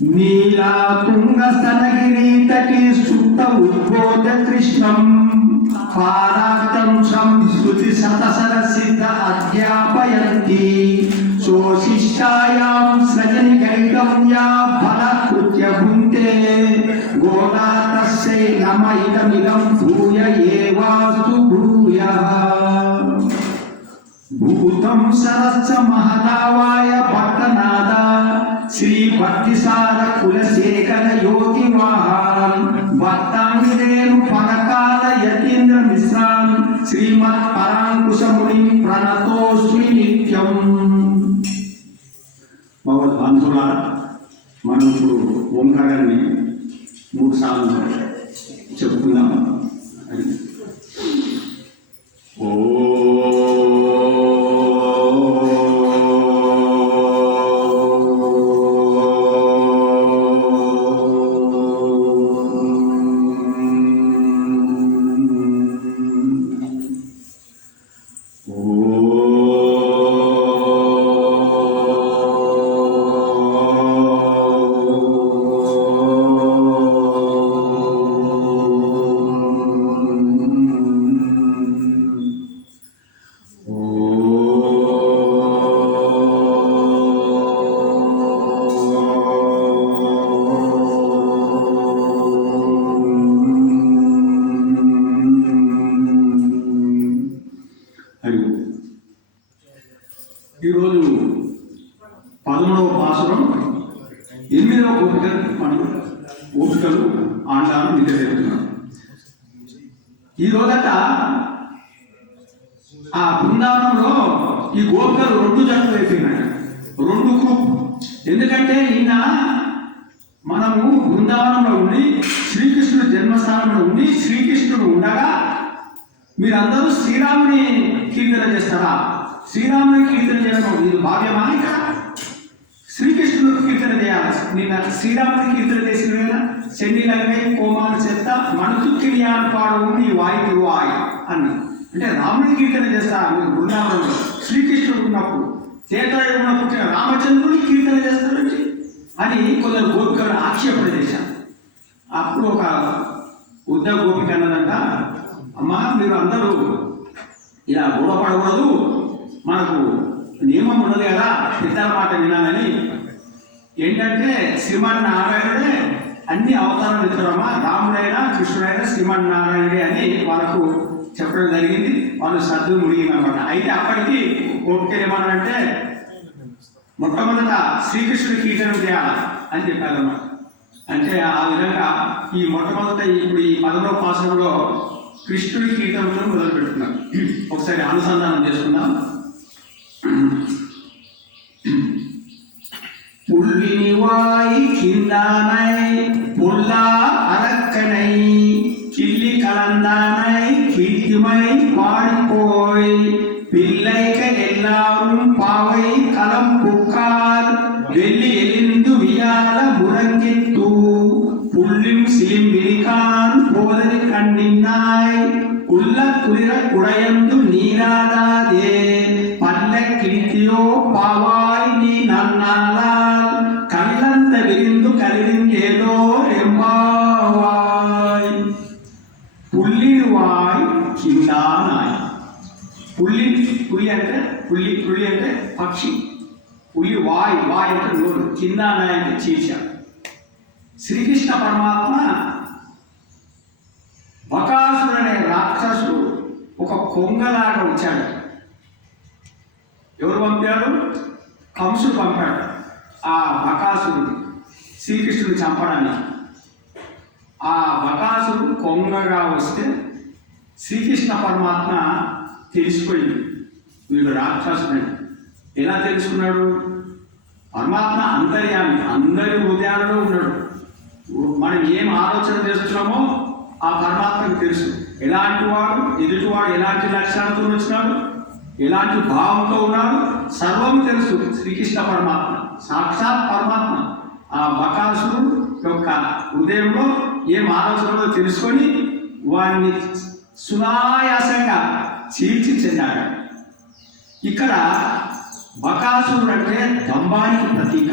नीलातुङ्गस्तनगिरीतटे सुप्त उद्बोध कृष्णं पाराक्तं श्रुतिशतसरसिद्ध अध्यापयन्ति सोशिष्टायां सृजनिकैकं या फलकृत्य भुङ्क्ते गोदा तस्यै नम इदमिदं भूय एवास्तु भूयः भूतं सरस्य महदावाय भट्टनाद श्री भक्तिसार कुलशेखर योगी वाहन भक्तांगिरेणु परकाल यतीन्द्र मिश्रान श्रीमत् परांकुश मुनि प्रणतोस्मि नित्यं भगवत बांधुलारा మనం ఇప్పుడు ఓంకారాన్ని 3 సార్లు చెప్పుకుందాం. ఈరోజు 11వ పాసురం 8వ ఓపికలు ఆండాలు నిద్రలేపుతున్నారు. ఈ రోజట ఆ బృందావనంలో ఈ గోపికలు 2 జట్లు అయిపోయినాయి, 2 గ్రూప్. ఎందుకంటే ఈయన మనము బృందావనంలో ఉండి శ్రీకృష్ణుడు జన్మస్థానంలో ఉండి శ్రీకృష్ణుడు ఉండగా మీరందరూ శ్రీరాముని కీర్తన చేస్తారా? శ్రీరాముని కీర్తన చేయడం ఇది భావ్యమా? ఇక్కడ శ్రీకృష్ణుడు కీర్తన చేయాలి. నిన్న శ్రీరాముని కీర్తన చేసిన చెన్నీలంగై కోమాన చెత్త మనసు కిరియాను పాడు నీ వాయి తిరువాయి అని అంటే రాముని కీర్తన చేస్తారు. మీరు బృందావనంలో శ్రీకృష్ణుడు ఉన్నప్పుడు చేతడు ఉన్నప్పుడు రామచంద్రుని కీర్తన చేస్తారండి అని కొందరు గోపికలు ఆక్షేపణ చేశారు. అప్పుడు ఒక ఉద్ధవ గోపిక అన్నదంట, అమ్మా మీరు అందరూ ఇలా గొడవపడకూడదు, మనకు నియమం ఉన్నది కదా, పెద్దల మాట వినాలని. ఏంటంటే శ్రీమన్నారాయణుడే అన్ని అవతారాలు ఇస్తారమ్మా, రాముడైనా కృష్ణుడైనా శ్రీమన్నారాయణుడే అని వాళ్ళకు చెప్పడం జరిగింది. వాళ్ళు సర్దు ముడిగిందనమాట. అయితే అప్పటికి ఓపికలు ఏమన్నారంటే మొట్టమొదట శ్రీకృష్ణుడి కీర్తన చేయాలి అని చెప్పారన్నమాట. అంటే ఆ విధంగా ఈ మొట్టమొదట ఇప్పుడు ఈ 11వ పాసురంలో కృష్ణుడి కీర్తనతో మొదలు పెడుతున్నారు. ఒకసారి అనుసంధానం చేసుకుందాం. புள்ளினிவாய் கிந்தானை பொல்லா அரக்கனை கிள்ளி கலந்தானை கீர்த்திமை பாடிப்போய் பிள்ளைக எல்லாரும் பாவை களம் புக்கார் வெள்ளி எலிந்து வியாழ முழங்கித்தூ புள்ளிம் சிலிம்பிரிகான் போதனை கண்டினாய் உள்ள குளிர குடையந்து நீராடாதே பல்ல கிழித்தியோ பாவாய் நீ நன்னாளால் கள்ளந்த விரிந்து கலிருங்கேதோ எம்பாவாய் పుల్లివాయ్ కిందానాయ్. పులి అంటే పక్షి, పులి వాయ్ అంటే నోరు, కిందానాయ్ అంటే చీచ. శ్రీకృష్ణ పరమాత్మ బకాసురుడు అనే రాక్షసుడు ఒక కొంగలాగా వచ్చాడు. ఎవరు పంపాడు? కంసుడు పంపాడు ఆ బకాసురుడు శ్రీకృష్ణుడు చంపడానికి. ఆ బకాసుడు కొంగగా వస్తే శ్రీకృష్ణ పరమాత్మ తెలిసిపోయింది వీడు రాక్షసుడు. ఎలా తెలుసుకున్నాడు? పరమాత్మ అంతర్యామి, అందరి హృదయాలలో ఉన్నాడు. మనం ఏం ఆలోచన చేస్తున్నామో ఆ పరమాత్మకు తెలుసు. ఎలాంటి వాడు, ఎదుటివాడు ఎలాంటి లక్ష్యాలతో వచ్చినాడు, ఎలాంటి భావంతో ఉన్నాడు, సర్వం తెలుసు శ్రీకృష్ణ పరమాత్మ, సాక్షాత్ పరమాత్మ. ఆ బకాసుడు యొక్క హృదయంలో ఏం ఆలోచనలో తెలుసుకొని వారిని సునాయాసంగా చీల్చి చెందాడు. ఇక్కడ బకాసురుడు అంటే దంభానికి ప్రతీక.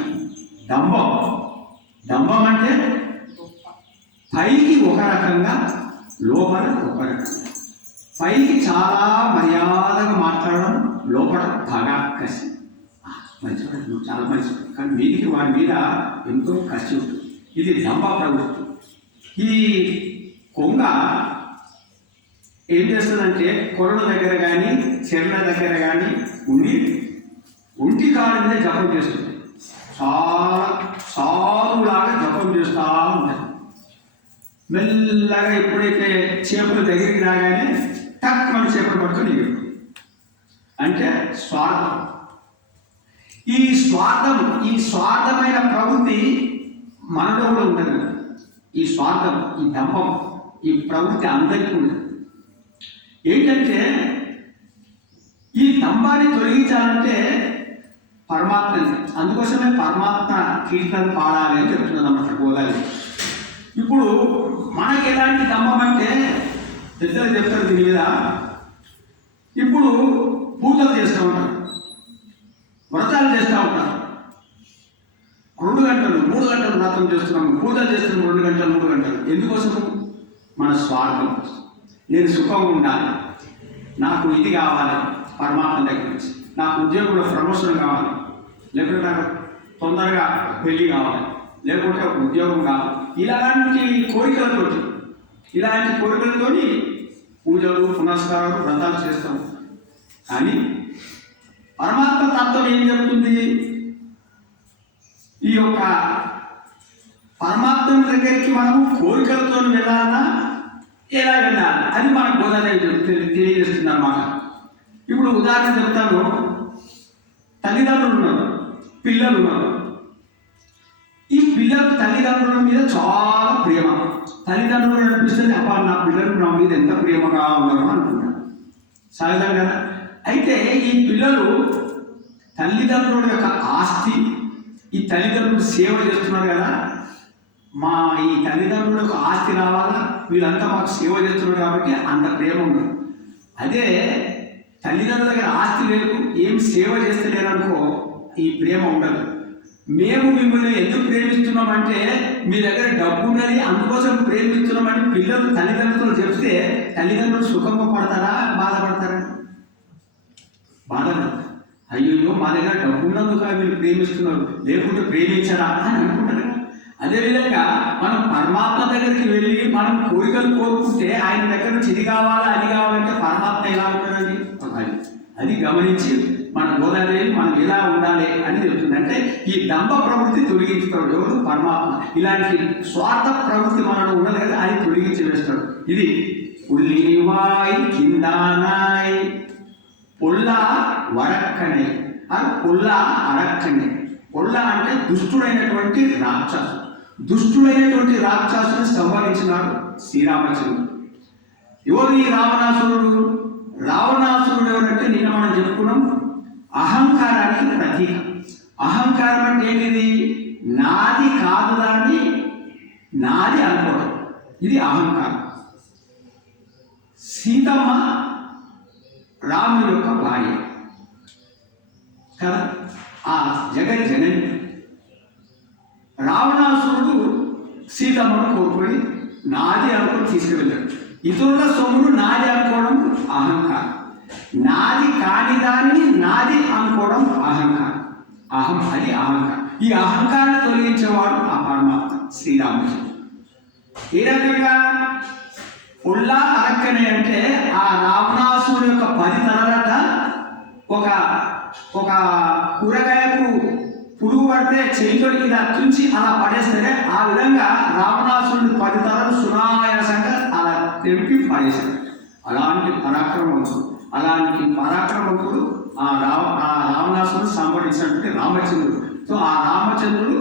దంభం డంబం అంటే పైకి ఒక రకంగా లోపల ఒక రకంగా. పైకి చాలా మర్యాదగా మాట్లాడడం, లోపల బాగా కసి. మంచివాడు, నువ్వు చాలా మంచివాడు, కానీ మీదికి వాడి మీద ఎంతో కసి ఉంటుంది. ఇది డంబ ప్రవృత్తి. ఈ కొంగ ఏం చేస్తుందంటే కొరల దగ్గర కానీ చెర్ల దగ్గర కానీ ఉండి ఒంటి కాళ్ళ మీద జపం చేస్తుంది. చాలా సాధువులాగా జపం చేస్తూ ఉంటుంది. మెల్లగా ఎప్పుడైతే చేపల దగ్గరికి రాగానే టక్ మన చేపలు పట్టుకొని ఎగురు. అంటే స్వార్థం. ఈ స్వార్థమైన ప్రవృత్తి మనలో కూడా ఉండదు. ఈ స్వార్థం, ఈ డంపం, ఈ ప్రవృత్తి అందరికీ ఉండదు. ఏంటంటే ఈ డంబాన్ని తొలగించాలంటే పరమాత్మని, అందుకోసమే పరమాత్మ కీర్తన పాడాలి అని చెప్తున్నాను అన్నమాట గోదావరి. ఇప్పుడు మనకి ఎలాంటి డంబం అంటే పెద్దలు చెప్తారు దీని మీద. ఇప్పుడు పూజలు చేస్తూ ఉంటారు, వ్రతాలు చేస్తూ ఉంటారు. 2 గంటలు 3 గంటలు వ్రతం చేస్తున్నాము, పూజలు చేస్తున్నాము 2 గంటలు 3 గంటలు. ఎందుకోసము? మన స్వార్థం. నేను సుఖంగా ఉండాలి, నాకు ఇది కావాలి పరమాత్మ దగ్గర నుంచి, నాకు ఉద్యోగంలో ప్రమోషన్ కావాలి, లేకపోతే నాకు తొందరగా పెళ్ళి కావాలి, లేకపోతే ఒక ఉద్యోగం కావాలి, ఇలాంటి కోరికలతో పూజలు పునస్కారాలు వ్రతాలు చేస్తాం. కానీ పరమాత్మ తత్వం ఏం చెప్తుంది? ఈ యొక్క పరమాత్మ దగ్గరికి మనము కోరికలతో వెళ్ళాలన్నా ఎలా వెళ్ళాలి అది మనకు గోదావరి తెలియజేస్తుంది అన్నమాట. ఇప్పుడు ఉదాహరణ చెప్తాను. తల్లిదండ్రులు ఉన్నారు, పిల్లలు ఉన్నారు. ఈ పిల్లలు తల్లిదండ్రుల మీద చాలా ప్రేమ. తల్లిదండ్రులు అనిపిస్తుంది, అబ్బా నా పిల్లలు నా మీద ఎంత ప్రేమగా ఉన్నారు అనుకుంటారు, సహజం కదా. అయితే ఈ పిల్లలు తల్లిదండ్రుల యొక్క ఆస్తి, ఈ తల్లిదండ్రులు సేవ చేస్తున్నారు కదా, మా ఈ తల్లిదండ్రులకు ఆస్తి రావాలా, వీళ్ళంతా మాకు సేవ చేస్తున్నారు కాబట్టి అంత ప్రేమ ఉంది. అదే తల్లిదండ్రుల దగ్గర ఆస్తి లేదు, ఏం సేవ చేస్తలేరనుకో, ఈ ప్రేమ ఉండదు. మేము మిమ్మల్ని ఎందుకు ప్రేమిస్తున్నామంటే మీ దగ్గర డబ్బు ఉన్నది అందుకోసం ప్రేమిస్తున్నామని పిల్లలు తల్లిదండ్రులు చెప్తే తల్లిదండ్రులు సుఖంగా పడతారా బాధపడతారా? బాధపడతారు. అయ్యో మా దగ్గర డబ్బు ఉన్నందుకు వీళ్ళు ప్రేమిస్తున్నారు, లేకుంటే ప్రేమించరా అని అనుకుంటారు. అదేవిధంగా మనం పరమాత్మ దగ్గరికి వెళ్ళి మనం కోరికలు కోరుకుంటే ఆయన దగ్గర నుంచి ఇది కావాలా అది కావాలంటే పరమాత్మ ఎలా ఉంటాడండి? అది గమనించి మన గోదాదేవి మనం ఎలా ఉండాలి అని చెప్తుంది. అంటే ఈ డంబ ప్రవృత్తి తొలగించుతాడు ఎవరు? పరమాత్మ. ఇలాంటి స్వార్థ ప్రవృత్తి మనలో ఉన్నది కదా, అది తొలగించి వేస్తాడు. ఇది పుల్లివాయ్ కిందానాయ్ పొల్ల వరక్కనే అది పొల్ల అరక్కనే. పొల్ల అంటే దుష్టుడైనటువంటి రాక్షసు. దుష్టుడైనటువంటి రాక్షసుని సంహరించినాడు శ్రీరామచంద్రుడు. ఎవరు ఈ రావణాసురుడు? రావణాసురుడు ఎవరంటే నిన్న మనం చెప్పుకున్నాం, అహంకారానికి ప్రతీక. అహంకారం అంటే ఏంటిది? నాది కాదు దాన్ని నాది అనుకోవడం, ఇది అహంకారం. సీతమ్మ రాముని యొక్క భార్య కదా, ఆ జగజ్జనని. రావణాసురుడు సీతమ్మను కోరుకొని నాది అనుకొని తీసుకువెళ్ళాడు. ఇతరుల సొమ్మును నాది అనుకోవడం అహంకారం. నాది కాని దానిని నాది అనుకోవడం అహంకారం. అది అహంకారం. ఈ అహంకారాన్ని తొలగించేవాడు ఆ పరమాత్మ శ్రీరామచంద్రుడు. ఏ రకంగా? ఉల్లా అరక్కనే అంటే ఆ రావణాసురుడు యొక్క 10 తలలట ఒక కూరగాయకు పురుగు పడితే చేయితోటి ఇలా తుంచి అలా పడేస్తే ఆ విధంగా రావణాసురుడు 10 తలలు సునాయాసంగా అలా తెంపి పడేశాడు. అలాంటి పరాక్రమకుడు ఆ రావణాసురుడు సంహరించినటువంటి రామచంద్రుడు. సో ఆ రామచంద్రుడు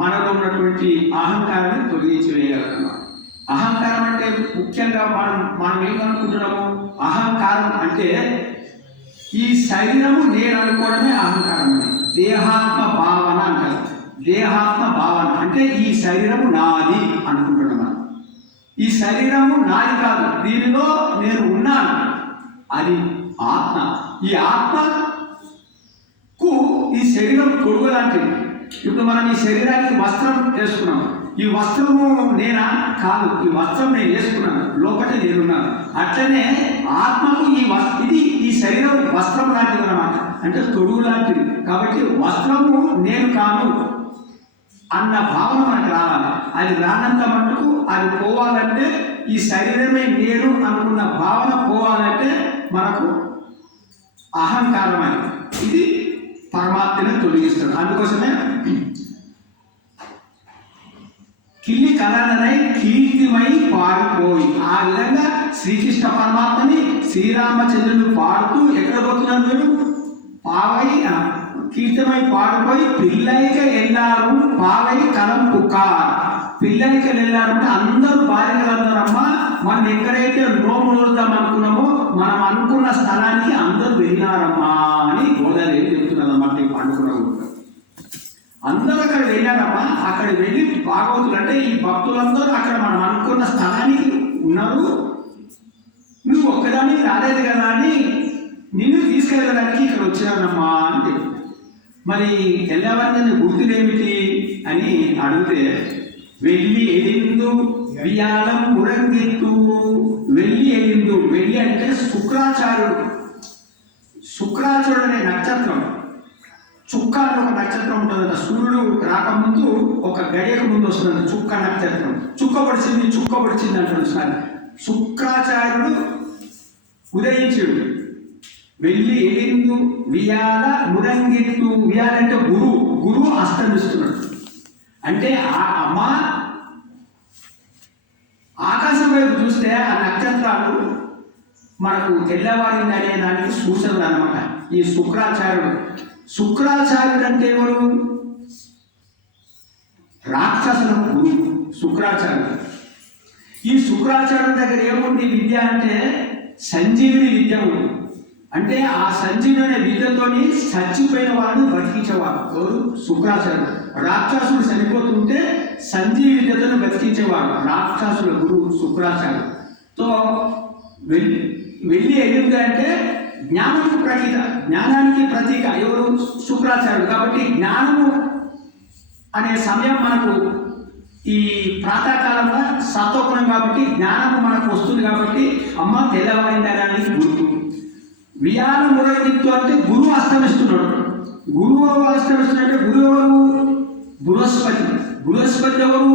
మనలో ఉన్నటువంటి అహంకారాన్ని తొలగించి వేయగలుగుతున్నాడు. అహంకారం అంటే ముఖ్యంగా మనం ఏమనుకుంటున్నాము? అహంకారం అంటే ఈ శరీరము నేను అనుకోవడమే అహంకారం. దేహాత్మ భావన అంటారు. దేహాత్మ భావన అంటే ఈ శరీరము నాది అనుకుంటున్నాం మనం. ఈ శరీరము నాది కాదు, దీనిలో నేను ఉన్నాను, అది ఆత్మ. ఈ ఆత్మకు ఈ శరీరం కొడుకు లాంటిది. ఇప్పుడు మనం ఈ శరీరానికి వస్త్రం వేసుకున్నాం. ఈ వస్త్రము నేనా? కాదు. ఈ వస్త్రం నేను వేసుకున్నాను, లోపల నేనున్నాను. అట్లనే ఆత్మకు ఇది ఈ శరీరం వస్త్రం లాంటిది అన్నమాట, అంటే తొడుగు లాంటిది. కాబట్టి వస్త్రము నేను కాను అన్న భావన మనకు రావాలి. అది రానంత మటుకు అది పోవాలంటే, ఈ శరీరమే నేను అనుకున్న భావన పోవాలంటే మనకు అహంకారమని ఇది పరమాత్మని తొలగిస్తాడు. అందుకోసమే కిల్లి కలనై కీర్తిమై పాడిపోయి, ఆ విధంగా శ్రీకృష్ణ పరమాత్మని శ్రీరామచంద్రుడు పాడుతూ ఎక్కడ పోతున్నారు మీరు? పావై కీర్తిమై పాడిపోయి పిల్లైక వెళ్ళారు పావై కలం పుకార్. పిల్లైక వెళ్ళారు అంటే అందరూ భార్యలందరమ్మా మనం ఎక్కడైతే నోము వదులుదాం అనుకున్నామో మనం అనుకున్న స్థలానికి అందరూ వెళ్ళారమ్మా అని గోదావరి చెప్తున్నదన్నమాట. ఈ పండుగ అందరూ అక్కడ వెళ్ళారమ్మా. అక్కడ వెళ్ళి భాగవతులు అంటే ఈ భక్తులందరూ అక్కడ మనం అనుకున్న స్థలానికి ఉన్నారు. నువ్వు ఒక్కదానికి రాలేదు కదా అని నిన్ను తీసుకెళ్ళడానికి ఇక్కడ వచ్చానమ్మా అని. మరి తెల్లవారిని గుర్తులేమిటి అని అడిగితే, వెళ్ళి ఎలిందు వియాలం ఉరంగిత్తు. వెళ్ళి ఎలిందు, వెళ్ళి అంటే శుక్రాచార్యుడు. శుక్రాచార్యుడు అనే నక్షత్రం, చుక్క అని ఒక నక్షత్రం ఉంటుందంట. సూర్యుడు రాకముందు ఒక గడియకు ముందు వస్తుందంట చుక్క నక్షత్రం. చుక్క పడిచింది అంటాడు సార్. శుక్రాచార్యుడు ఉదయించుడు. వెళ్ళి ఎలిందు వియాల మురంగిత్తు. వియాలంటే గురువు అస్తమిస్తున్నాడు. అంటే అమ్మ ఆకాశం వైపు చూస్తే ఆ నక్షత్రాలు మనకు తెల్లవారింది అనే దానికి సూచనలు అనమాట. ఈ శుక్రాచార్యుడు అంటే ఎవరు? రాక్షసుల గురువు శుక్రాచార్యుడు. ఈ శుక్రాచార్యుడి దగ్గర ఏముంది విద్య అంటే సంజీవిని విద్య ఉంది. అంటే ఆ సంజీవిని విద్యతోని చచ్చిపోయిన వాళ్ళని బతికించేవారు ఎవరు? శుక్రాచార్యుడు. రాక్షసుడు చనిపోతుంటే సంజీవి విద్యతను బతికించేవాడు రాక్షసుల గురువు శుక్రాచార్యుడు. తో వెళ్ళి ఎదుగుగా అంటే జ్ఞానానికి ప్రతీక ఎవరు? శుక్రాచార్యుడు. కాబట్టి జ్ఞానము అనే సమయం మనకు ఈ ప్రాతకాలంలో సత్వగుణం కాబట్టి జ్ఞానము మనకు వస్తుంది. కాబట్టి అమ్మ తెల్లవారిందడానికి గుర్తు. వియాల మురగిత్తు అంటే గురువు అస్తమిస్తున్నాడు. గురువు అస్తమిస్తున్నట్టే గురువు ఎవరు? బృహస్పతి ఎవరు?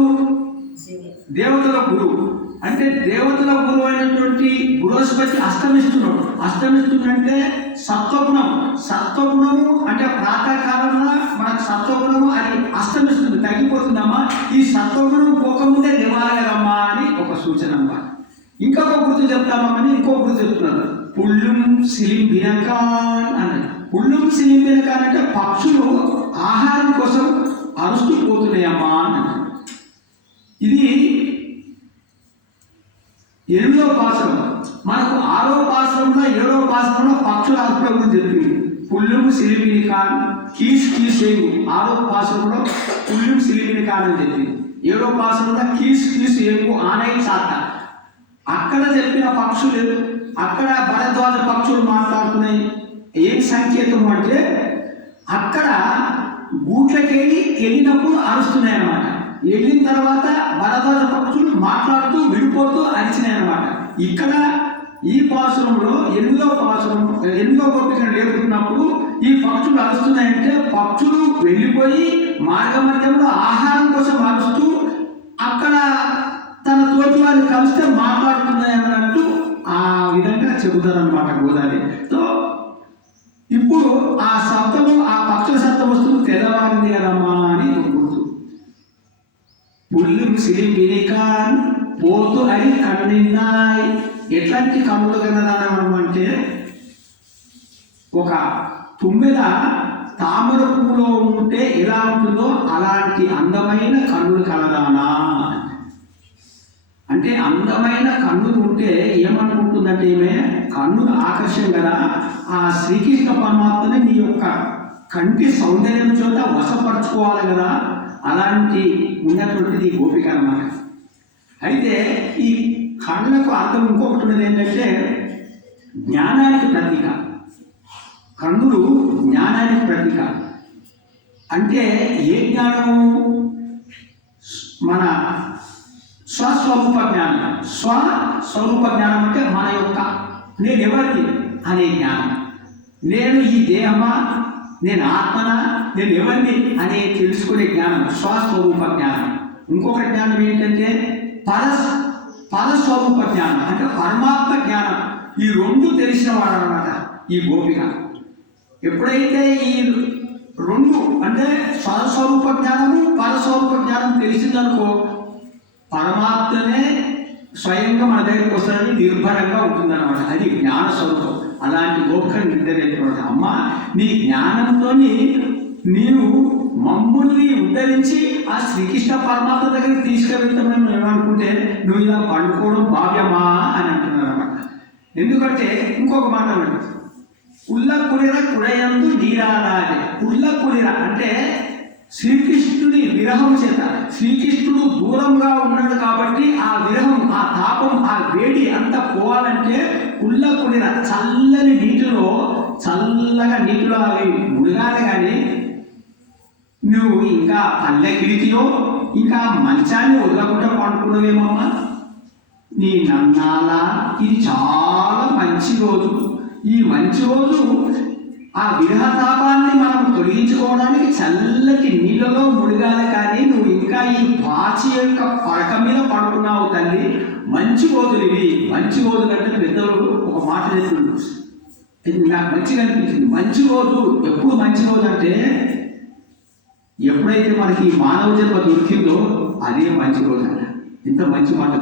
దేవతల గురువు. అంటే దేవతల గురువు అయినటువంటి బృహస్పతి అస్తమిస్తుందంటే సత్వగుణము అంటే ప్రాతకాలంలో మనకు సత్వగుణము అది అస్తమిస్తుంది, తగ్గిపోతుందమ్మా. ఈ సత్వగుణం పోకముందే లేవాలమ్మా అని ఒక సూచన అమ్మా. ఇంకొక గుర్తు చెప్తామని ఇంకో గుర్తు చెప్తున్నారు. పుల్లుం సిలింబినకాన్ అన్నది. పుల్లుం సిలింబినకాన్ అంటే పక్షులు ఆహారం కోసం అరుస్తూ పోతున్నాయమ్మా అన్నది. ఇది 8వ పాశ్రం. మనకు 6వ పాశ్రంలో 7వ పాశ్రంలో పక్షుల అర్థం గురించి చెప్పింది. పుల్లుం సిలింబినకాన్ కీస్ 6వ పాశ్రంలో పుల్లుం సిలింబినకాన్ అని చెప్పింది. 7వ పాశ్రంలో కీస్ ఏకు ఆనై చాత. అక్కడ చెప్పిన పక్షులు అక్కడ భరద్వాజ పక్షులు మాట్లాడుతున్నాయి. ఏం సంకేతం అంటే అక్కడ గూట్లకెళ్ళి వెళ్ళినప్పుడు అరుస్తున్నాయి అన్నమాట. వెళ్ళిన తర్వాత భరద్వాజ పక్షులు మాట్లాడుతూ విడిపోతూ అరిచినాయి అన్నమాట. ఇక్కడ ఈ పాసురంలో 8వ గోపికను లేపుతున్నప్పుడు ఈ పక్షులు అరుస్తున్నాయంటే పక్షులు వెళ్ళిపోయి మార్గ మధ్యంలో ఆహారం కోసం అరుస్తూ అక్కడ తన తోటి వాళ్ళు కలిస్తే మాట్లాడుతున్నాయి అన్నట్టు ఆ విధంగా చెబుతారనమాట గోదావరితో. ఇప్పుడు ఆ శబ్దము ఆ పక్షుల శబ్దం వస్తుంది తెల్లవారింది కదమ్మా అని గుర్తు. పుల్లు సిలింబినికాన్ పోతు అని కన్నున్నాయి. ఎట్లాంటి కన్నులు కన్నదానం అంటే ఒక తుమ్మెద తామర పువ్వులో ఉంటే ఎలా ఉంటుందో అలాంటి అందమైన కన్నులు కలదానా అంటే అందమైన కన్నులు ఉంటే ఏమనుకుంటుందంటే ఈమె కన్నులు ఆకర్షణ కదా, ఆ శ్రీకృష్ణ పరమాత్మని నీ యొక్క కంటి సౌందర్యం చోట వశపరచుకోవాలి కదా, అలాంటి ఉన్నటువంటిది గోపిక అన్నమాట. అయితే ఈ కళ్ళకు అర్థం ఇంకొకటి ఉన్నది ఏంటంటే జ్ఞానానికి ప్రతీక. కన్నులు జ్ఞానానికి ప్రతీక. అంటే ఏ జ్ఞానము? మన స్వస్వరూప జ్ఞానం. స్వస్వరూప జ్ఞానం అంటే మన యొక్క నేను ఎవరిని అనే జ్ఞానం. నేను ఈ దేహమా, నేను ఆత్మనా, నేను ఎవరిని అనే తెలుసుకునే జ్ఞానం స్వస్వరూప జ్ఞానం. ఇంకొక జ్ఞానం ఏంటంటే పరస్వరూప జ్ఞానం అంటే పరమాత్మ జ్ఞానం. ఈ రెండు తెలిసిన వాడు అనమాట ఈ గోపిక. ఎప్పుడైతే ఈ రెండు అంటే స్వస్వరూప జ్ఞానము పరస్వరూప జ్ఞానం తెలిసిందనుకో, పరమాత్మనే స్వయంగా మన దగ్గరికి వస్తాడని నిర్భరంగా ఉంటుందన్నమాట. అది జ్ఞాన స్వరూపం. అలాంటి గోపికను నిర్ధారించుకోవడం. అమ్మ, నీ జ్ఞానంతో నీవు మమ్ముల్ని ఉద్ధరించి ఆ శ్రీకృష్ణ పరమాత్మ దగ్గరికి తీసుకెళ్తామని మేము అనుకుంటే నువ్వు ఇలా పండుకోవడం భావ్యమా అని అంటున్నారు అన్నమాట. ఎందుకంటే ఇంకొక మాట ఉల్ల కుడిర కుడయందు నీరాడాలి. ఉల్ల కుడిర అంటే శ్రీకృష్ణుడి విరహం చేత, శ్రీకృష్ణుడు దూరంగా ఉన్నాడు కాబట్టి ఆ విరహం, ఆ తాపం, ఆ వేడి అంతా పోవాలంటే ఉల్ల కుడిర చల్లని నీటిలో, చల్లగా నీటిలో అవి మునగాలి. కానీ నువ్వు ఇంకా పల్లెకిడితియో ఇంకా మంచాన్ని వదలకుండా పండుకున్నావేమమ్మా. నీ నన్నాలా, ఇది చాలా మంచి రోజు. ఈ మంచి రోజు ఆ విరహతాపాన్ని మనం తొలగించుకోవడానికి చల్లటి నీళ్ళలో మునగాలి. కానీ నువ్వు ఇంకా ఈ పాచి యొక్క పడక మీద పడుకున్నావు తల్లి. మంచి రోజులు ఇవి. మంచి రోజులు అంటే పెద్దలు ఒక మాట చెప్తుంది, ఇది నాకు మంచిగా అనిపించింది. మంచి రోజు ఎప్పుడు మంచి రోజు అంటే ఎప్పుడైతే మనకి ఈ మానవ జన్మ దొరికిందో అదే మంచి రోజు అన్న. ఇంత మంచి మాట.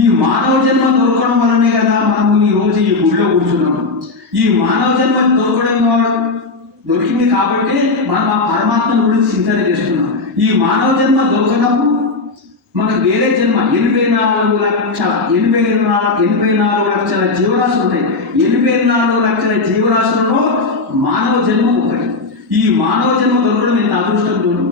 ఈ మానవ జన్మ దొరకడం వల్లనే కదా మనము ఈ రోజు ఈ గుడిలో కూర్చున్నాము. ఈ మానవ జన్మ దొరికింది కాబట్టి మనం ఆ పరమాత్మను గురించి చింతన చేస్తున్నాం. ఈ మానవ జన్మ దొరకనప్పుడు మనకు వేరే జన్మ 84 లక్షల జీవరాశులు ఉంటాయి. 84 లక్షల జీవరాశులలో మానవ జన్మ ఒకటి. ఈ మానవ జన్మ దొరకడం ఎంత అదృష్టం చూడు.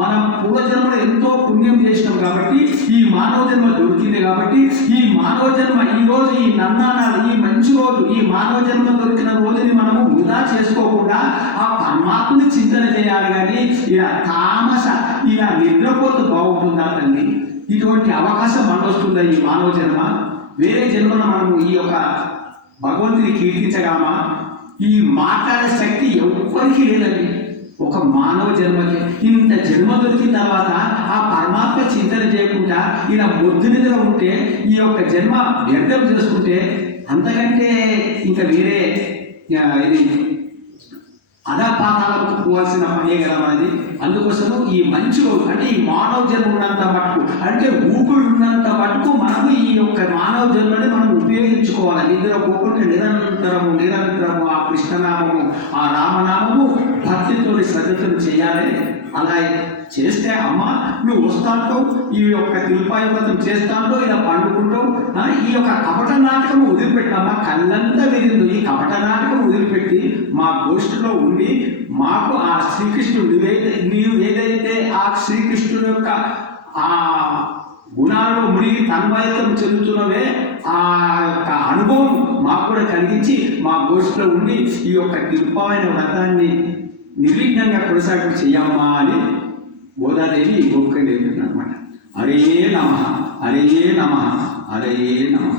మనం పూర్వజన్మలో ఎంతో పుణ్యం చేసినాం కాబట్టి ఈ మానవ జన్మ దొరికింది. కాబట్టి ఈ మానవ జన్మ ఈ రోజు, ఈ నన్నానాలు, ఈ మంచి రోజు, ఈ మానవ జన్మ దొరికిన రోజుని మనము వృధా చేసుకోకుండా ఆ పరమాత్మని చింతన చేయాలి. కానీ ఇలా తామస ఇలా నిద్రపోతూ బాగుంటుందా తల్లి? ఇటువంటి అవకాశం మనకు వస్తుందా ఈ మానవ జన్మ? వేరే జన్మలో మనము ఈ యొక్క భగవంతుని కీర్తించగలమా? ఈ మాట్లాడే శక్తి ఎవ్వరికీ లేదండి. ఒక మానవ జన్మకి ఇంత జన్మ దొరికిన తర్వాత ఆ పరమాత్మ చింతన చేయకుండా ఇలా మొద్దు నిద్ర ఉంటే, ఈ యొక్క జన్మ వ్యర్థం చేసుకుంటే అంతకంటే ఇంకా వేరే ఇది అధపాతాలకు పోవాల్సిన పనే కదా మనది. అందుకోసము ఈ మంచి రోజు అంటే ఈ మానవ జన్మ ఉన్నంత మటుకు, అంటే ఊపిరి ఉన్నంత మటుకు మనము ఈ యొక్క మానవ జన్మని మనం ఉపయోగించుకోవాలి. నిద్ర పోకుండా నిరంతరము ఆ కృష్ణనామము, ఆ రామనామము భక్తితో శ్రద్ధతో చేయాలి. అలా చేస్తే అమ్మ నువ్వు వస్తాంటావు, ఈ యొక్క తిరుపాయుతం చేస్తాంటావు, ఇలా పండుకుంటావు. ఈ యొక్క కపట నాటకం వదిలిపెట్టామా, కళ్ళంతా విరిందు. ఈ కపట నాటకం వదిలిపెట్టి మా గోష్ఠిలో ఉండి మాకు ఆ శ్రీకృష్ణుడు నీవు ఏదైతే ఆ శ్రీకృష్ణుడు యొక్క ఆ గుణాలలో మునిగి తన్మయత్వం చెందుతున్నవే ఆ యొక్క అనుభవం మాకు కూడా కలిగించి మా గోష్ఠిలో ఉండి ఈ యొక్క తిరుపాయన వ్రతాన్ని నిర్విఘ్నంగా కొనసాగి చెయ్యమ్మా అని గోదాదేవి గోపిక నేర్పుతుంది అనమాట. హరే నమః, హరే నమః, హరే నమః.